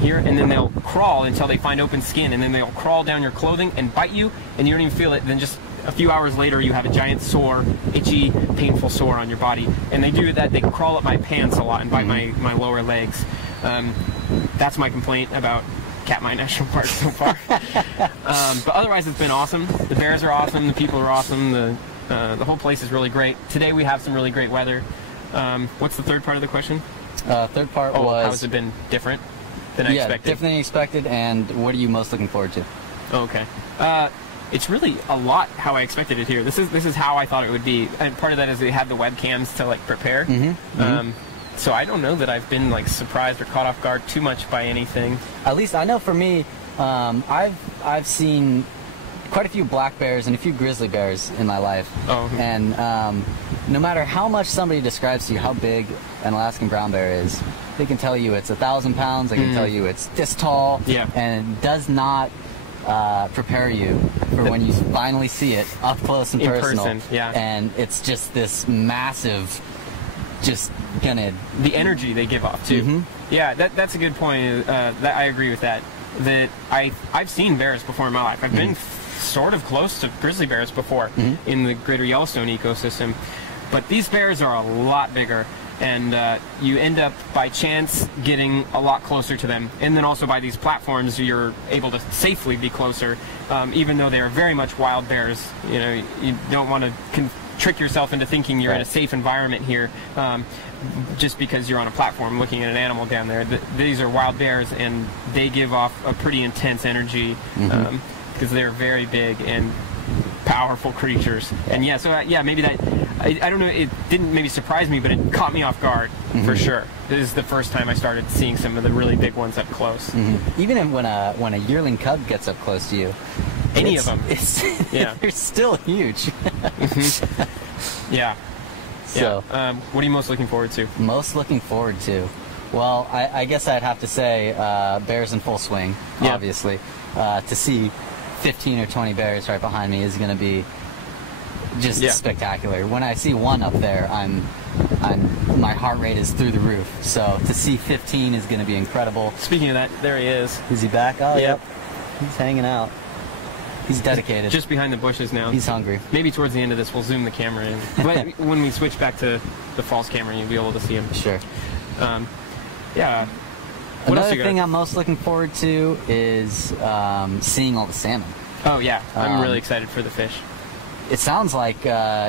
here, and then they'll crawl until they find open skin, and then they'll crawl down your clothing and bite you, and you don't even feel it. Then just a few hours later, you have a giant sore, itchy, painful sore on your body. And they do that. They crawl up my pants a lot and bite my lower legs. That's my complaint about Katmai National Park so far. But otherwise, it's been awesome. The bears are awesome. The people are awesome. The whole place is really great. Today, we have some really great weather. What's the third part of the question? Third part was... how has it been different than I expected? Different than you expected, and what are you most looking forward to? Okay. It's really a lot how I expected it here. This is how I thought it would be, and part of that is they had the webcams to like prepare. So I don't know that I've been like surprised or caught off guard too much by anything. At least I know for me, I've seen quite a few black bears and a few grizzly bears in my life. And no matter how much somebody describes to you how big an Alaskan brown bear is, they can tell you it's 1,000 pounds. They can tell you it's this tall. And it does not prepare you for when you finally see it up close and personal. And it's just this massive, just gonna... The energy they give off, too. Yeah, that's a good point. That I agree with that. That I've seen bears before in my life. I've been sort of close to grizzly bears before in the greater Yellowstone ecosystem. But these bears are a lot bigger. And you end up, by chance, getting a lot closer to them. And then also by these platforms, you're able to safely be closer, even though they are very much wild bears. You know, you don't want to trick yourself into thinking you're in a safe environment here just because you're on a platform looking at an animal down there. These are wild bears, and they give off a pretty intense energy because they're very big and powerful creatures. And yeah, so maybe that... I don't know, it didn't maybe surprise me, but it caught me off guard, for sure. This is the first time I started seeing some of the really big ones up close. Even when a yearling cub gets up close to you, any of them, they're still huge. So, what are you most looking forward to? Most looking forward to? Well, I guess I'd have to say bears in full swing, obviously. To see 15 or 20 bears right behind me is going to be just spectacular. When I see one up there, my heart rate is through the roof. So to see 15 is going to be incredible. Speaking of that, there he is. Is he back? Oh, yep. He's hanging out. He's dedicated. Just behind the bushes now. He's hungry. Maybe towards the end of this, we'll zoom the camera in. But when we switch back to the false camera, you'll be able to see him. Sure. What Another thing I'm most looking forward to is seeing all the salmon. Oh, yeah. I'm really excited for the fish. It sounds like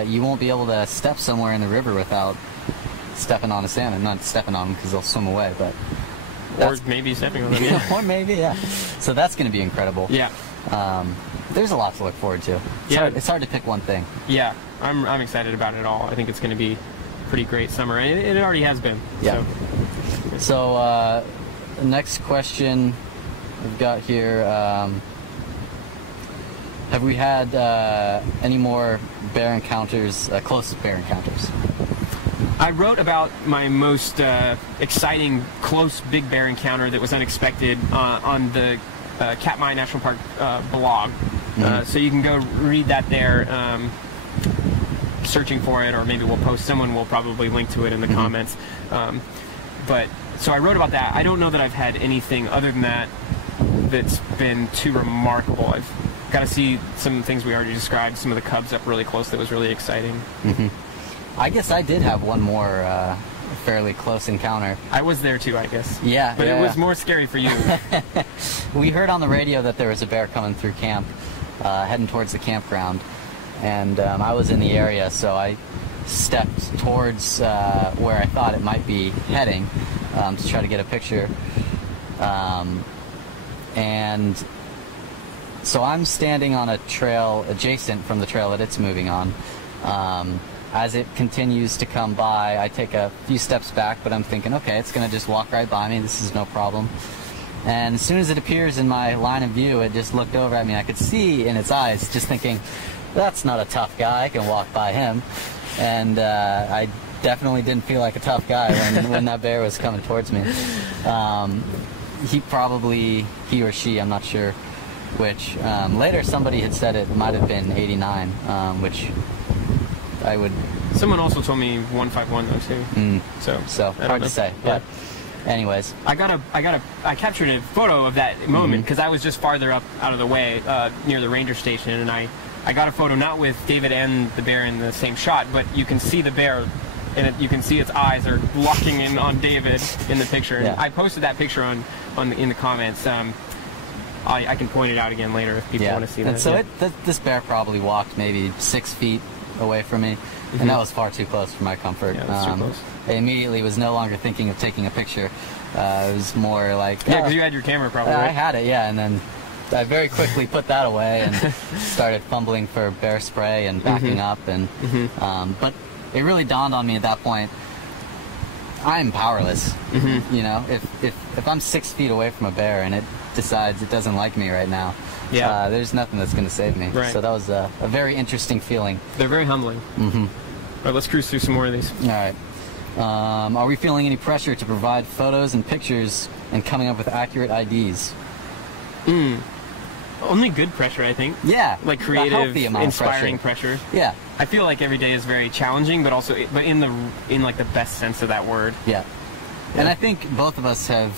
you won't be able to step somewhere in the river without stepping on a salmon. Not stepping on them because they'll swim away, but... Or maybe stepping on them, Or maybe, So that's going to be incredible. Yeah. There's a lot to look forward to. It's hard to pick one thing. Yeah, I'm excited about it all. I think it's going to be a pretty great summer, and it already has been. Yeah. So next question we've got here... have we had any more bear encounters, close bear encounters? I wrote about my most exciting close big bear encounter that was unexpected on the Katmai National Park blog. So you can go read that there, searching for it, or maybe we'll post. Someone will probably link to it in the comments. So I wrote about that. I don't know that I've had anything other than that that's been too remarkable. I've got to see some things we already described, some of the cubs up really close that was really exciting. I guess I did have one more fairly close encounter. I was there too, I guess. Yeah, but it was more scary for you. We heard on the radio that there was a bear coming through camp, heading towards the campground, and I was in the area, so I stepped towards where I thought it might be heading to try to get a picture. And so I'm standing on a trail adjacent from the trail that it's moving on. As it continues to come by, I take a few steps back, but I'm thinking, okay, it's going to just walk right by me. This is no problem. And as soon as it appears in my line of view, it just looked over at me. I could see in its eyes, just thinking, that's not a tough guy. I can walk by him. And I definitely didn't feel like a tough guy when that bear was coming towards me. He or she, I'm not sure which. Later, somebody had said it might have been 89, which I would... Someone also told me 151 though too. So hard to say. But anyways, I captured a photo of that moment because I was just farther up out of the way near the ranger station, and I got a photo not with David and the bear in the same shot, but you can see the bear, and you can see its eyes are locking in on David in the picture. And I posted that picture in the comments. I can point it out again later if people want to see that. And so this bear probably walked maybe 6 feet away from me, and that was far too close for my comfort. Yeah, that's too close. I immediately was no longer thinking of taking a picture. It was more like... Yeah, because you had your camera probably, right? I had it, yeah, and then I very quickly put that away and started fumbling for bear spray and backing up. And but it really dawned on me at that point, I'm powerless. You know, if I'm 6 feet away from a bear and it decides it doesn't like me right now, there's nothing that's going to save me. Right. So that was a very interesting feeling. They're very humbling. All right, let's cruise through some more of these. All right. Are we feeling any pressure to provide photos and pictures and coming up with accurate IDs? Only good pressure, I think. Yeah. Like creative, inspiring of pressure. Yeah. I feel like every day is very challenging, but also in like the best sense of that word. Yeah. And I think both of us have,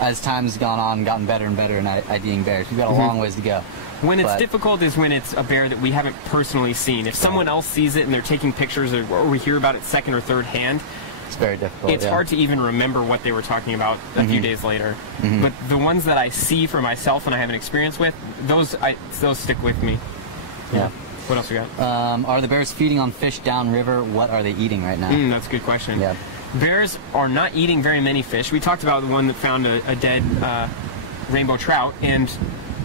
as time's gone on, gotten better and better in IDing bears. We've got a long ways to go. When it's difficult is when it's a bear that we haven't personally seen. If someone else sees it and they're taking pictures, or we hear about it second or third hand, it's very difficult. It's hard to even remember what they were talking about a few days later. But the ones that I see for myself and I have an experience with, those stick with me. Yeah. What else we got? Are the bears feeding on fish downriver? What are they eating right now? That's a good question. Yeah. Bears are not eating very many fish. We talked about the one that found a dead rainbow trout, and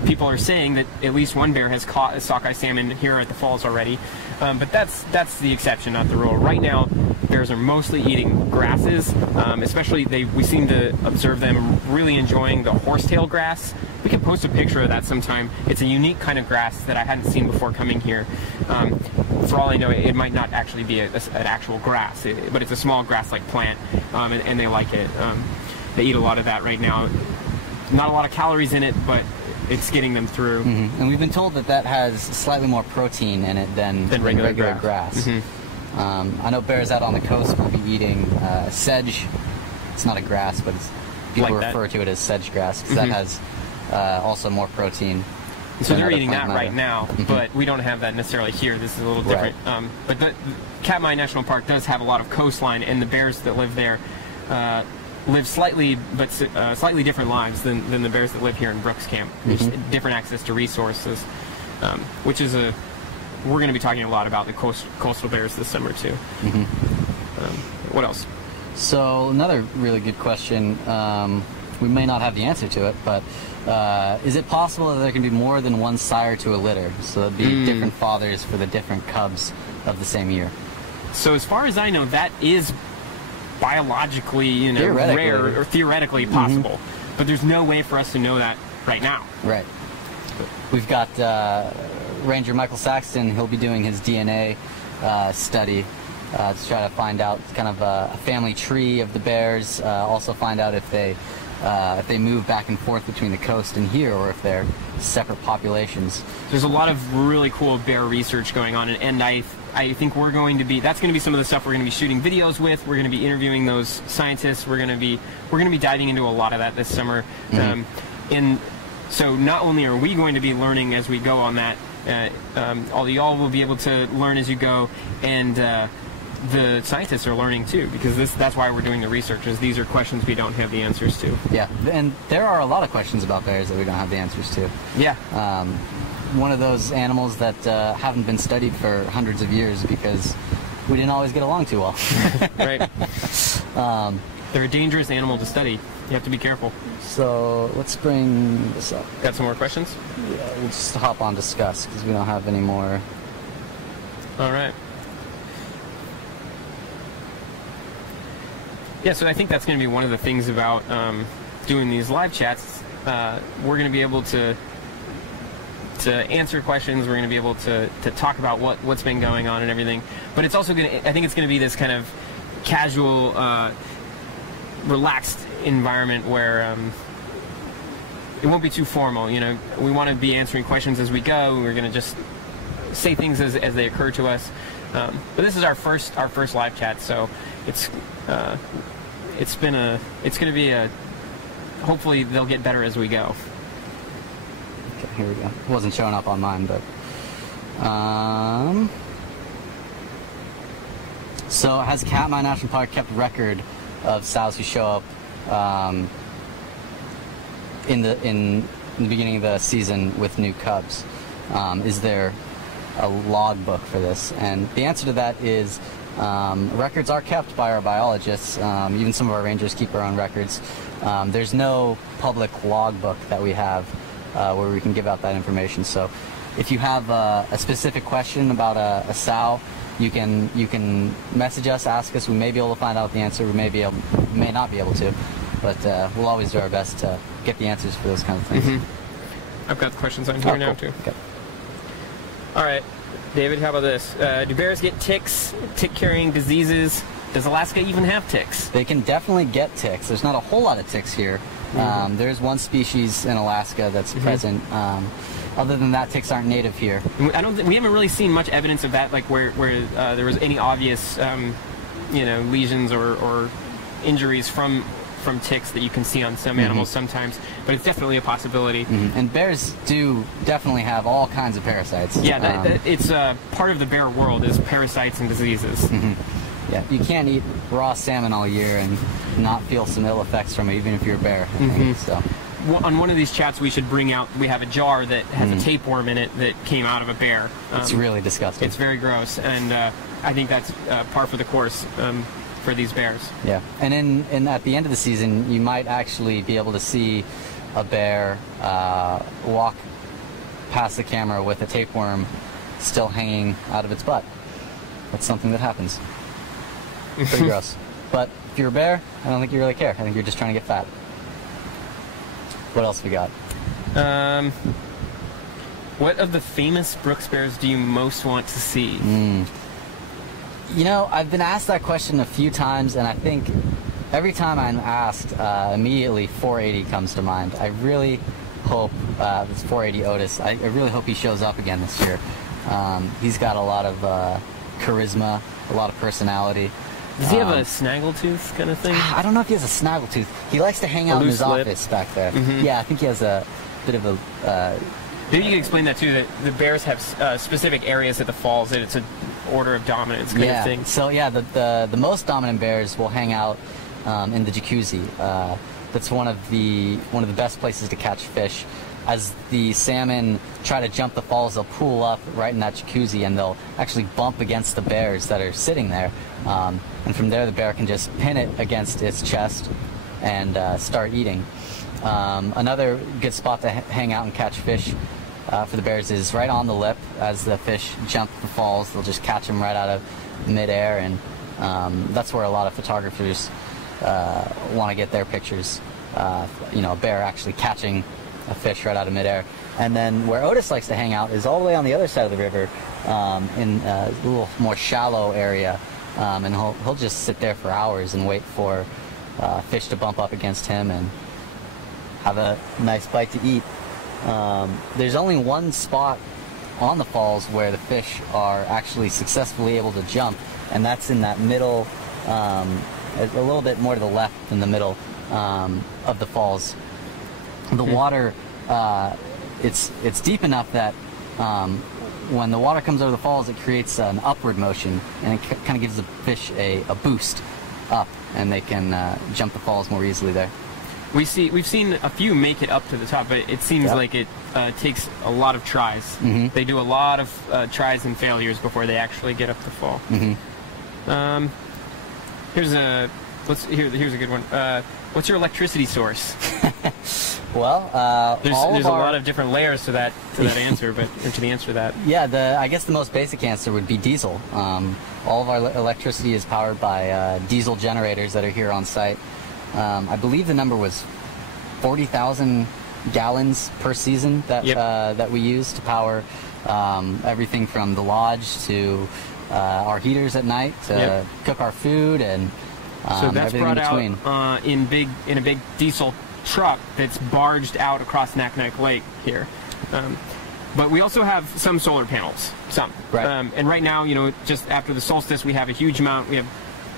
people are saying that at least one bear has caught a sockeye salmon here at the falls already. But that's the exception, not the rule. Right now, bears are mostly eating grasses, especially we seem to observe them really enjoying the horsetail grass. We can post a picture of that sometime. It's a unique kind of grass that I hadn't seen before coming here. For all I know, it might not actually be an actual grass, but it's a small grass-like plant, and they like it. They eat a lot of that right now. Not a lot of calories in it, but it's getting them through. And we've been told that has slightly more protein in it than regular grass. I know bears out on the coast will be eating sedge. It's not a grass, but people refer to it as sedge grass because that has also more protein. So they're eating that right now, but we don't have that necessarily here. This is a little different. Right. But the Katmai National Park does have a lot of coastline, and the bears that live there live slightly different lives than the bears that live here in Brooks Camp. Different access to resources, which is we're going to be talking a lot about the coastal bears this summer too. What else? So another really good question. We may not have the answer to it, but is it possible that there can be more than one sire to a litter? So there'd be different fathers for the different cubs of the same year. So as far as I know, that is biologically, rare or theoretically possible, but there's no way for us to know that right now. Right. We've got Ranger Michael Saxton. He'll be doing his DNA study to try to find out kind of a family tree of the bears. Also find out if they move back and forth between the coast and here, or if they're separate populations. There's a lot of really cool bear research going on, and I think that's going to be some of the stuff we're going to be shooting videos with. We're going to be interviewing those scientists. We're going to be diving into a lot of that this summer. And so not only are we going to be learning as we go on that, all y'all will be able to learn as you go, and the scientists are learning too, because that's why we're doing the research, is these are questions we don't have the answers to. Yeah, and there are a lot of questions about bears that we don't have the answers to. Yeah. One of those animals that haven't been studied for hundreds of years because we didn't always get along too well. Right. They're a dangerous animal to study. You have to be careful. So let's bring this up. Got some more questions? Yeah, we'll just hop on discuss because we don't have any more. All right. Yeah, so I think that's going to be one of the things about doing these live chats. We're going to be able to answer questions. We're going to be able to talk about what's been going on and everything. But it's also going to, I think it's going to be this kind of casual, relaxed environment where it won't be too formal. You know, we want to be answering questions as we go. We're going to just say things as they occur to us. But this is our first live chat, so it's going to be hopefully they'll get better as we go. Okay, here we go. It wasn't showing up on mine, but so has Katmai National Park kept record of sows who show up in the beginning of the season with new cubs? Is there a log book for this? And the answer to that is records are kept by our biologists. Even some of our rangers keep our own records. There's no public log book that we have where we can give out that information. So if you have a specific question about a sow, you can message us, ask us. We may be able to find out the answer. We may not be able to, but we'll always do our best to get the answers for those kind of things. Mm-hmm. I've got the questions on here now, too. Okay. All right, David, how about this? Do bears get ticks, tick-carrying diseases? Does Alaska even have ticks? They can definitely get ticks. There's not a whole lot of ticks here. There's one species in Alaska that's present. Other than that, ticks aren't native here. We haven't really seen much evidence of that, like where there was any obvious, lesions or injuries from ticks that you can see on some animals sometimes, but it's definitely a possibility. And bears do definitely have all kinds of parasites. Yeah, it's part of the bear world is parasites and diseases. Yeah, you can't eat raw salmon all year and not feel some ill effects from it, even if you're a bear. I think, so. On one of these chats, we have a jar that has a tapeworm in it that came out of a bear. It's really disgusting. It's very gross, and I think that's par for the course for these bears. Yeah, and at the end of the season, you might actually be able to see a bear walk past the camera with a tapeworm still hanging out of its butt. That's something that happens. Pretty gross. But if you're a bear, I don't think you really care. I think you're just trying to get fat. What else we got? What of the famous Brooks bears do you most want to see? You know, I've been asked that question a few times, and I think every time I'm asked, immediately 480 comes to mind. I really hope this 480 Otis, I really hope he shows up again this year. He's got a lot of charisma, a lot of personality. Does he have a snaggletooth kind of thing? I don't know if he has a snaggletooth. He likes to hang out in his office back there. Yeah, I think he has a bit of a... Maybe you could explain that too, that the bears have specific areas at the falls, that it's an order of dominance kind of thing. So yeah, the most dominant bears will hang out in the jacuzzi. That's one of the best places to catch fish. As the salmon try to jump the falls, they'll pool up right in that jacuzzi, and they'll actually bump against the bears that are sitting there. And from there, the bear can just pin it against its chest and start eating. Another good spot to hang out and catch fish for the bears is right on the lip. As the fish jump the falls, they'll just catch them right out of midair, and that's where a lot of photographers want to get their pictures. A bear actually catching a fish right out of midair. And then where Otis likes to hang out is all the way on the other side of the river, in a little more shallow area, and he'll just sit there for hours and wait for fish to bump up against him and have a nice bite to eat. There's only one spot on the falls where the fish are actually successfully able to jump, and that's in that middle, a little bit more to the left than the middle of the falls. The water, it's deep enough that when the water comes over the falls, it creates an upward motion, and it kind of gives the fish a boost up, and they can jump the falls more easily there. We've seen a few make it up to the top, but it seems like it takes a lot of tries. Mm-hmm. They do a lot of tries and failures before they actually get up the fall. Mm-hmm. Here's a good one. What's your electricity source? Well, there's a lot of different layers to that answer, but or to the answer to that. Yeah, I guess the most basic answer would be diesel. All of our electricity is powered by diesel generators that are here on site. I believe the number was 40,000 gallons per season that we use to power everything from the lodge to our heaters at night to cook our food and so that's everything brought in between. out in a big diesel truck that's barged out across Naknek Lake here. But we also have some solar panels, Right. And right now, just after the solstice, we have a huge amount. We have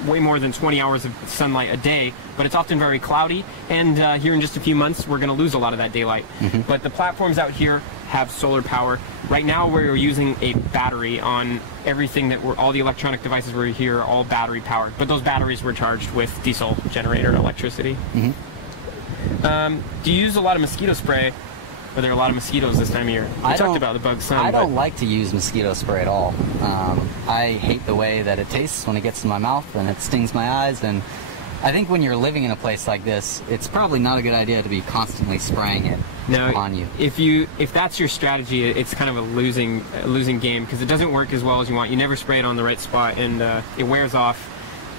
way more than 20 hours of sunlight a day, but it's often very cloudy, and here in just a few months we're going to lose a lot of that daylight. Mm-hmm. But the platforms out here have solar power. Right now we're using a battery on everything all the electronic devices we're here are all battery powered, but those batteries were charged with diesel generator electricity. Mm-hmm. Do you use a lot of mosquito spray? Are there a lot of mosquitoes this time of year? We talked about the bug sun. I don't like to use mosquito spray at all. I hate the way that it tastes when it gets in my mouth and it stings my eyes. And I think when you're living in a place like this, it's probably not a good idea to be constantly spraying it on you. If that's your strategy, it's kind of a losing game because it doesn't work as well as you want. You never spray it on the right spot, and it wears off.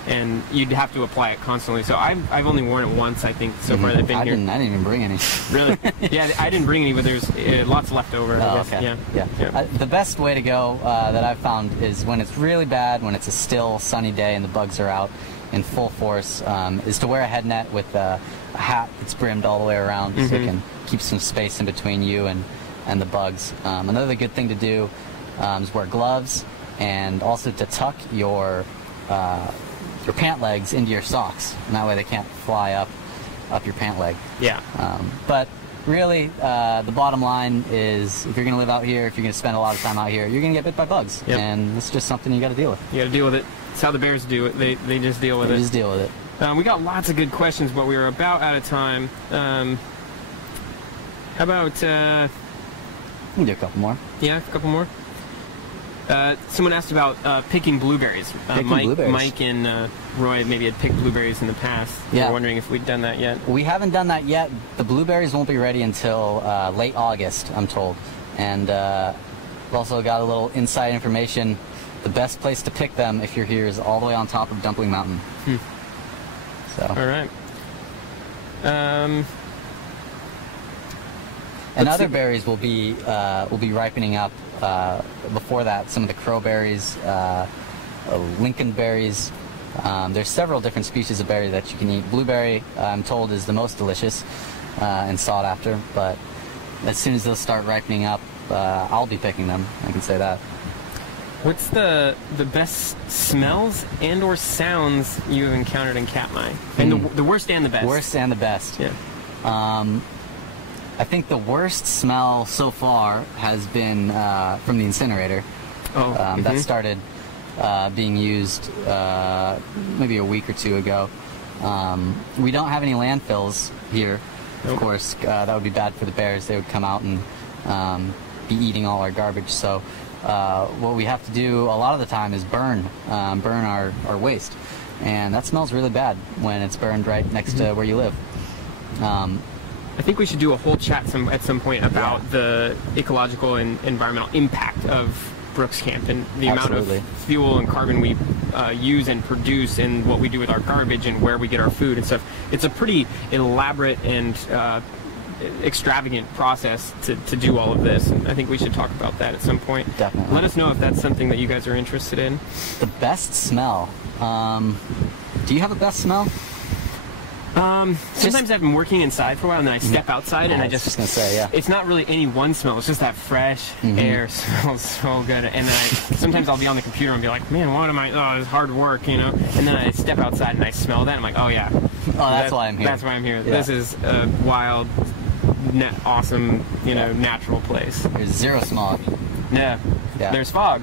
And you'd have to apply it constantly. So I've only worn it once, I think, so far that I've been here. I didn't even bring any. Really? Yeah, I didn't bring any, but there's lots left over. Oh, okay. Yeah. The best way to go that I've found is when it's really bad, when it's a still sunny day and the bugs are out in full force, is to wear a head net with a hat that's brimmed all the way around, so it can keep some space in between you and the bugs. Another good thing to do is wear gloves, and also to tuck your pant legs into your socks, and that way they can't fly up your pant leg. Yeah. But really, the bottom line is, if you're going to live out here, if you're going to spend a lot of time out here, you're going to get bit by bugs, and it's just something you got to deal with. You got to deal with it. It's how the bears do it. They just deal with it. They just deal with it. We got lots of good questions, but we are about out of time. How about? We can do a couple more. Yeah, a couple more. Someone asked about picking blueberries. Mike and Roy maybe had picked blueberries in the past. We were wondering if we'd done that yet. We haven't done that yet. The blueberries won't be ready until late August, I'm told. And we've also got a little inside information. The best place to pick them, if you're here, is all the way on top of Dumpling Mountain. So. All right. And other berries will be ripening up before that. Some of the crowberries, lincolnberries. There's several different species of berry that you can eat. Blueberry, I'm told, is the most delicious and sought after. But as soon as those start ripening up, I'll be picking them. I can say that. What's the best smells and/or sounds you have encountered in Katmai? And the worst and the best. Worst and the best. Yeah. I think the worst smell so far has been from the incinerator. That started being used maybe a week or two ago. We don't have any landfills here. Of course, that would be bad for the bears. They would come out and be eating all our garbage. So what we have to do a lot of the time is burn our waste. And that smells really bad when it's burned right next to where you live. I think we should do a whole chat at some point about the ecological and environmental impact of Brooks Camp and the amount of fuel and carbon we use and produce and what we do with our garbage and where we get our food and stuff. It's a pretty elaborate and extravagant process to do all of this, and I think we should talk about that at some point. Definitely. Let us know if that's something that you guys are interested in. The best smell. Do you have a best smell? Sometimes I've been working inside for a while and then I step outside and I just gonna say, yeah. It's not really any one smell, it's just that fresh air smells so good. And then sometimes I'll be on the computer and be like, man, what am I, it's hard work, And then I step outside and I smell that and I'm like, oh yeah. That's why I'm here. That's why I'm here. Yeah. This is a wild, awesome, natural place. There's zero smog. Yeah. Yeah. There's fog.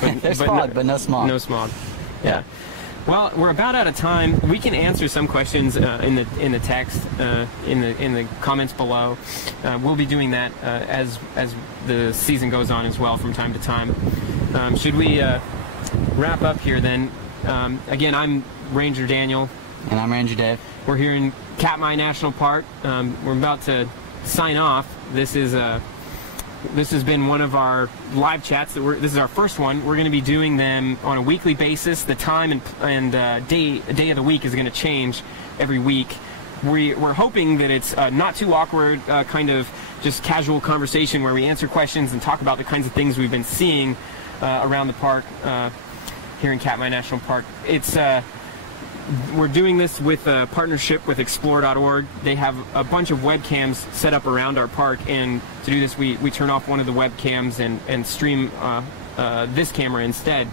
There's fog, but no smog. No smog. Yeah. Well, we're about out of time. We can answer some questions in the text in the comments below. We'll be doing that as the season goes on as well from time to time. Should we wrap up here then? Again, I'm Ranger Daniel. And I'm Ranger Dave. We're here in Katmai National Park. We're about to sign off. This has been one of our live chats. This is our first one. We're going to be doing them on a weekly basis. The time and day of the week is going to change every week. We're hoping that it's not too awkward, kind of just casual conversation where we answer questions and talk about the kinds of things we've been seeing around the park here in Katmai National Park. We're doing this with a partnership with Explore.org. They have a bunch of webcams set up around our park, and to do this we turn off one of the webcams and stream this camera instead.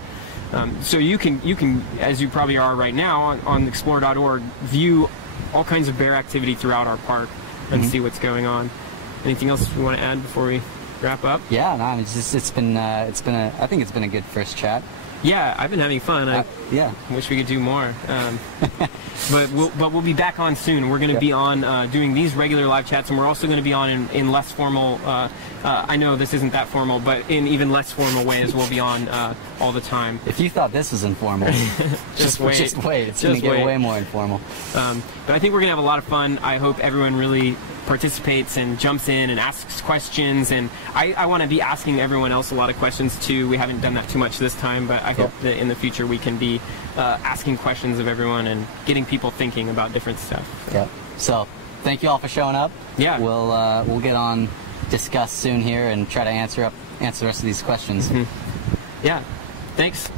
So you can, as you probably are right now on Explore.org, view all kinds of bear activity throughout our park and see what's going on. Anything else you want to add before we wrap up? Yeah, no, I think it's been a good first chat. Yeah, I've been having fun. Yeah. Wish we could do more. But we'll be back on soon. We're going to be on doing these regular live chats, and we're also going to be on in less formal. I know this isn't that formal, but in even less formal ways, we'll be on all the time. If you thought this was informal, just wait. It's going to get way more informal. But I think we're going to have a lot of fun. I hope everyone really participates and jumps in and asks questions, and I want to be asking everyone else a lot of questions too. We haven't done that too much this time, but I hope that in the future we can be asking questions of everyone and getting people thinking about different stuff. Yeah. So thank you all for showing up. Yeah. We'll get on discuss soon here and try to answer the rest of these questions. Yeah. Thanks.